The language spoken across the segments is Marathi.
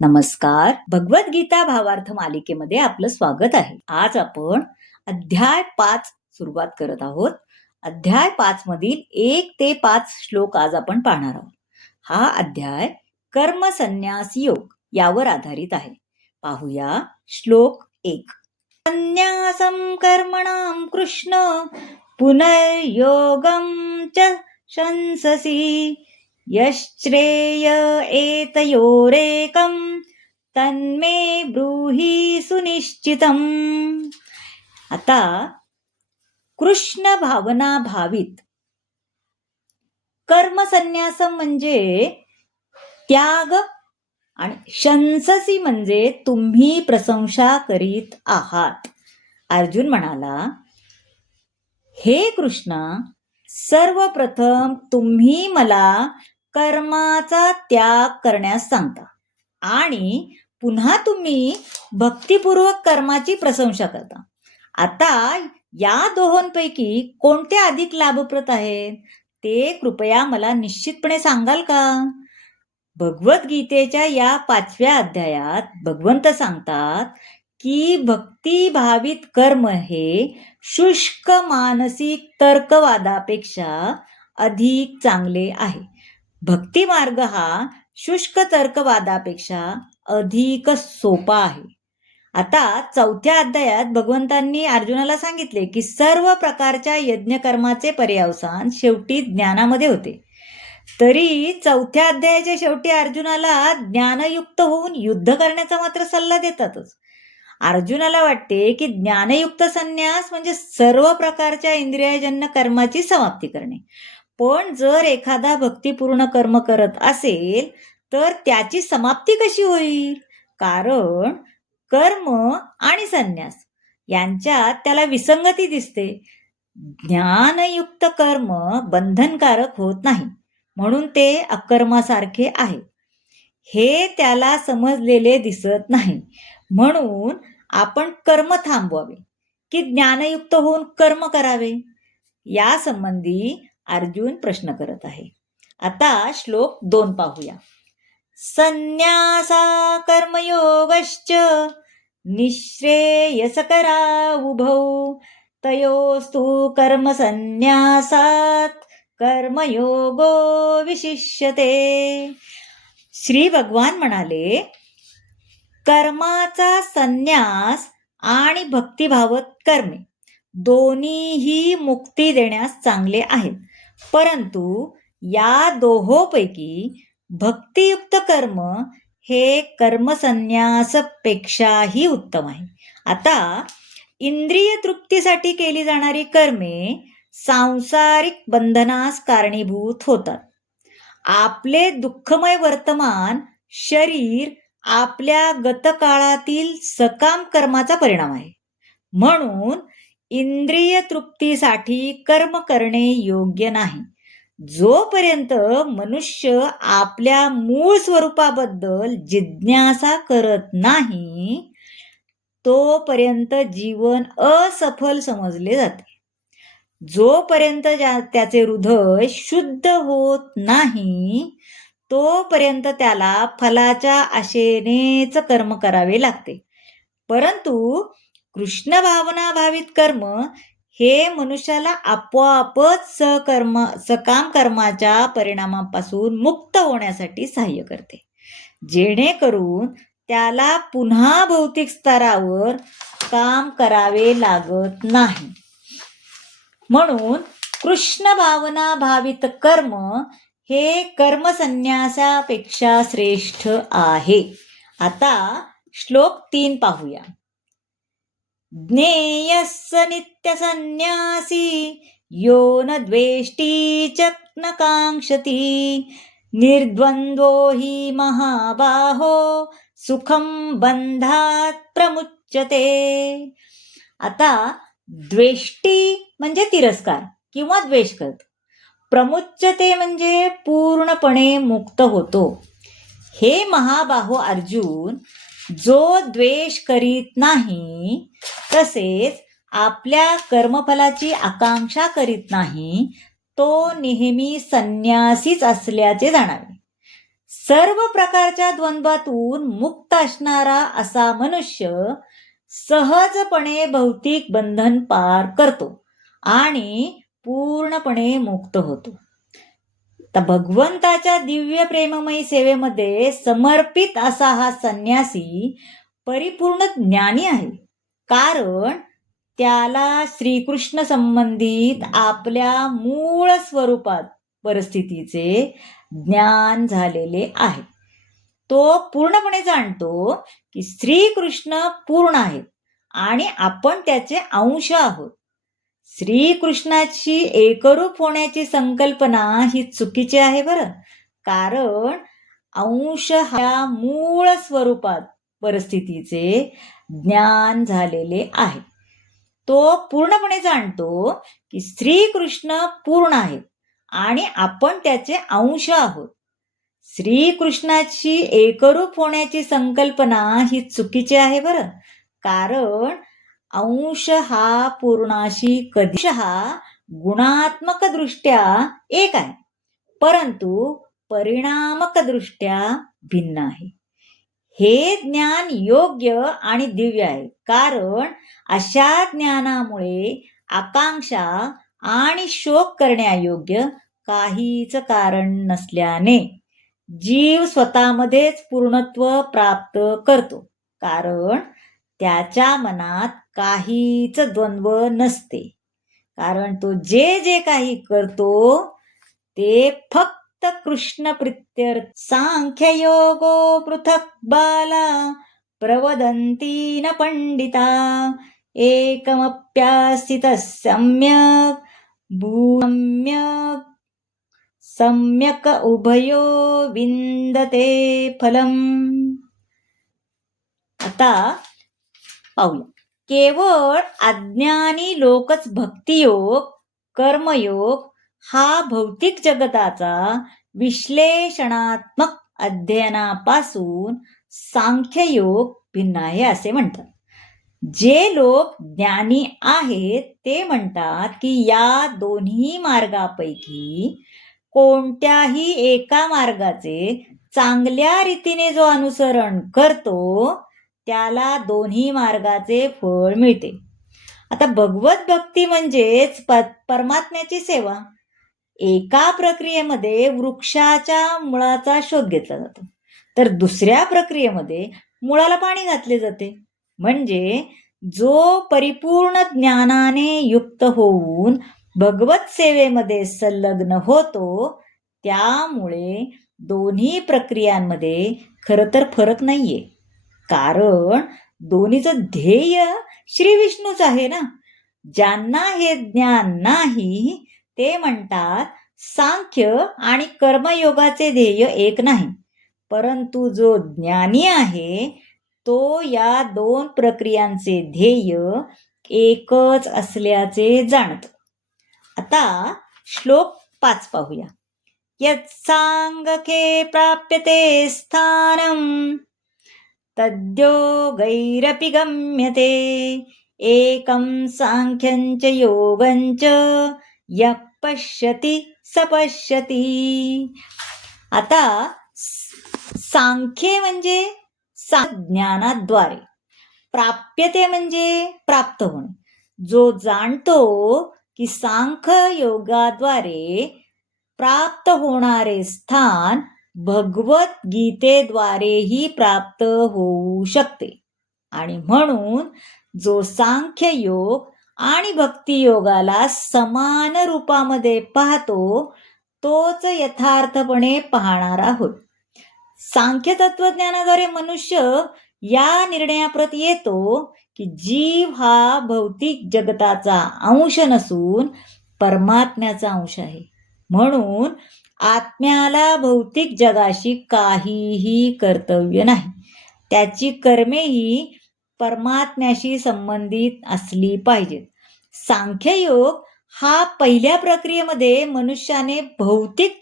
नमस्कार. भगवद्गीता भावार्थ मालिकेमध्ये आपलं स्वागत आहे. आज आपण अध्याय 5 सुरुवात करत आहोत. अध्याय 5 मधील 1 ते 5 श्लोक आज आपण पाहणार आहोत. हा अध्याय कर्म संन्यास योग यावर आधारित आहे. पाहूया श्लोक 1. संन्यासं कर्मणां कृष्ण पुनर्योगं च शंससि यश्रेय एतयोरेकं तन्मे ब्रूहि सुनिश्चितम्. आता कृष्ण भावना भावित कर्म संन्यासम म्हणजे त्याग आणि शंससी म्हणजे तुम्ही प्रशंसा करीत आहात. अर्जुन म्हणाला, हे कृष्णा, सर्वप्रथम तुम्ही मला कर्माचा त्याग करण्यास सांगता आणि पुन्हा तुम्ही भक्तिपूर्वक कर्माची प्रशंसा करता. आता या दोहोंपैकी कोणते अधिक लाभप्रद आहेत ते कृपया मला निश्चितपणे सांगाल का? भगवद्गीतेच्या या 5व्या अध्यायात भगवंत सांगतात की भक्तिभावित कर्म हे शुष्क मानसिक तर्कवादापेक्षा अधिक चांगले आहे. भक्ती मार्ग हा शुष्क तर्कवादापेक्षा अधिक सोपा आहे. आता 4थ्या अध्यायात भगवंतांनी अर्जुनाला सांगितले की सर्व प्रकारच्या यज्ञकर्माचे पर्यवसान शेवटी ज्ञानामध्ये होते. तरी 4थ्या अध्यायाच्या शेवटी अर्जुनाला ज्ञानयुक्त होऊन युद्ध करण्याचा मात्र सल्ला देतातच. अर्जुनाला वाटते की ज्ञानयुक्त संन्यास म्हणजे सर्व प्रकारच्या इंद्रियजन्य कर्माची समाप्ती करणे. पण जर एखादा भक्तिपूर्ण कर्म करत असेल तर त्याची समाप्ती कशी होईल? कारण कर्म आणि संन्यास यांच्यात त्याला विसंगती दिसते. ज्ञानयुक्त कर्म बंधनकारक होत नाही, म्हणून ते अकर्मासारखे आहे. हे त्याला समजलेले दिसत नाही. म्हणून आपण कर्म थांबवावे की ज्ञानयुक्त होऊन कर्म करावे, या संबंधी अर्जुन प्रश्न करत आहे. आता श्लोक 2 पाहूया. संन्यासा कर्मयोगश्च निःश्रेयसकरा उभौ तयोस्तु कर्म संन्यासात कर्मयोगो विशिष्यते. श्री भगवान म्हणाले, कर्माचा संन्यास आणि भक्तिभावत कर्मे दोन्हीही मुक्ती देण्यास चांगले आहेत, परंतु या दोहोंपैकी भक्तियुक्त कर्म हे कर्मसन्यासपेक्षाही उत्तम आहे. आता इंद्रिय तृप्तीसाठी केली जाणारी कर्मे सांसारिक बंधनास कारणीभूत होतात. आपले दुःखमय वर्तमान शरीर आपल्या गतकाळातील सकाम कर्माचा परिणाम आहे. म्हणून इंद्रिय तृप्तीसाठी कर्म करणे योग्य नाही. जोपर्यंत मनुष्य आपल्या मूळ स्वरूपाबद्दल जिज्ञासा करत नाही तोपर्यंत जीवन असफल समजले जाते. जोपर्यंत त्याचे हृदय शुद्ध होत नाही तोपर्यंत त्याला फलाच्या आशेनेच कर्म करावे लागते. परंतु कृष्ण भावना भावित कर्म हे मनुष्याला आपोआपच सकाम कर्माच्या परिणामापासून मुक्त होण्यासाठी सहाय्य करते, जेणेकरून त्याला पुन्हा भौतिक स्तरावर काम करावे लागत नाही. म्हणून कृष्ण भावना भावित कर्म हे कर्मसन्यासापेक्षा श्रेष्ठ आहे. आता श्लोक 3 पाहूया. ज्ञेयस्स नित्यसन्न्यासी यो न द्वेष्टी च न कांक्षती निर्द्वंद्वो हि महाबाहो सुखम बंधात प्रमुच्यते. आता द्वेष्टी म्हणजे तिरस्कार किंवा द्वेष करतो. प्रमुच्यते म्हणजे पूर्णपणे मुक्त होतो. हे महाबाहो अर्जुन, जो द्वेष करीत नाही तसेच आपल्या कर्मफलाची आकांक्षा करीत नाही तो नेहमी संन्यासीच असल्याचे जाणावे. सर्व प्रकारच्या द्वंद्वातून मुक्त असणारा असा मनुष्य सहजपणे भौतिक बंधन पार करतो आणि पूर्णपणे मुक्त होतो. तर भगवंताच्या दिव्य प्रेममयी सेवेमध्ये समर्पित असा हा संन्यासी परिपूर्ण ज्ञानी आहे, कारण त्याला श्रीकृष्ण संबंधित आपल्या मूळ स्वरूपात परिस्थितीचे ज्ञान झालेले आहे. तो पूर्णपणे जाणतो की श्रीकृष्ण पूर्ण आहेत आणि आपण त्याचे अंश आहोत. श्रीकृष्णाची एकरूप होण्याची संकल्पना ही चुकीची आहे बरं, कारण अंश हा मूळ स्वरूपात परिस्थितीचे ज्ञान झालेले आहे. तो पूर्णपणे जाणतो की श्रीकृष्ण पूर्ण आहेत आणि आपण त्याचे अंश आहोत. श्रीकृष्णाची एकरूप होण्याची संकल्पना ही चुकीची आहे बरं, कारण अंश हा पूर्णाशी कधीशः गुणात्मक दृष्ट्या एक आहे, परंतु परिणामक दृष्ट्या भिन्न आहे. हे ज्ञान योग्य आणि दिव्य आहे, कारण अशा ज्ञानामुळे आकांक्षा आणि शोक करण्यायोग्य काहीच कारण नसल्याने जीव स्वतःमध्येच पूर्णत्व प्राप्त करतो, कारण त्याच्या मनात काहीच द्वंद्व नसते, कारण तो जे जे काही करतो ते फक्त कृष्ण प्रीत्यर्थ. सांख्ययोगो पृथक् बाला प्रवदन्ति न पंडिता एकमप्यास्थितः सम्यक् भूम्यक् सम्यक उभयो विंदते फलम. आता पाहूया. केवळ अज्ञानी लोकच भक्तियोग, कर्मयोग हा भौतिक जगताचा विश्लेषणात्मक अध्ययनापासून सांख्ययोग भिन्न आहे असे म्हणतात. जे लोक ज्ञानी आहेत ते म्हणतात की या दोन्ही मार्गापैकी कोणत्याही एका मार्गाचे चांगल्या रीतीने जो अनुसरण करतो त्याला दोन्ही मार्गाचे फळ मिळते. आता भगवत भक्ती म्हणजेच परमात्म्याची सेवा. एका प्रक्रियेमध्ये वृक्षाच्या मुळाचा शोध घेतला जातो, तर दुसऱ्या प्रक्रियेमध्ये मुळाला पाणी घातले जाते. म्हणजे जो परिपूर्ण ज्ञानाने युक्त होऊन भगवत सेवेमध्ये संलग्न होतो, त्यामुळे दोन्ही प्रक्रियांमध्ये खरं तर फरक नाहीये, कारण दोन्हीचं ध्येय श्री विष्णूच आहे ना. ज्यांना हे ज्ञान नाही ते म्हणतात सांख्य आणि कर्मयोगाचे ध्येय एक नाही, परंतु जो ज्ञानी आहे तो या दोन प्रक्रियांचे ध्येय एकच असल्याचे जाणतो. आता श्लोक 5 पाहूया. यत्सांगके प्राप्यते स्थानम तद्योगैरपि गम्यते एकं सांख्यंच योगंच यः पश्यति स पश्यति. आता सांख्य म्हणजे ज्ञानाद्वारे, प्राप्यते म्हणजे प्राप्त होणे. जो जाणतो की सांख्य योगाद्वारे प्राप्त होणारे स्थान भगवत गीतेद्वारेही प्राप्त होऊ शकते, आणि म्हणून जो सांख्य योग आणि भक्ती योगाला समान रूपामध्ये पाहतो तोच यथार्थपणे पाहणार आहोत. सांख्य तत्वज्ञानाद्वारे मनुष्य या निर्णयाप्रती येतो की जीव हा भौतिक जगताचा अंश नसून परमात्म्याचा अंश आहे, म्हणून आत्म्याला भौतिक जगाशी काहीही कर्तव्य नाही. त्याची कर्मेही परमात्म्याशी संबंधित असली पाहिजेत. सांख्ययोग हा पहिल्या प्रक्रियेमध्ये मनुष्याने भौतिक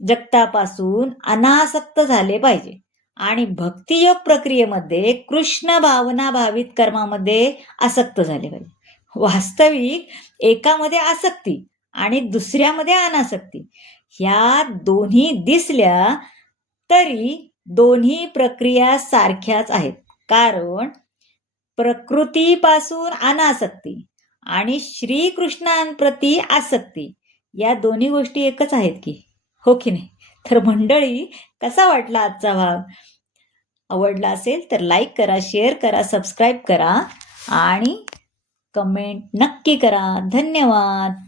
जगतापासून अनासक्त झाले पाहिजे, आणि भक्तियोग प्रक्रियेमध्ये कृष्ण भावना भावित कर्मामध्ये आसक्त झाले पाहिजे. वास्तविक एकामध्ये आसक्ती आणि दुसऱ्यामध्ये अनासक्ती, ह्या दोन्ही दिसल्या तरी दोन्ही प्रक्रिया सारख्याच आहेत. कारण प्रकृतीपासून अनासक्ती आणि श्रीकृष्णांप्रती आसक्ती या दोन्ही गोष्टी एकच आहेत की, हो की नाही? तर मंडळी, कसा वाटला आजचा भाग? आवडला असेल तर लाईक करा, शेअर करा, सबस्क्राईब करा आणि कमेंट नक्की करा. धन्यवाद.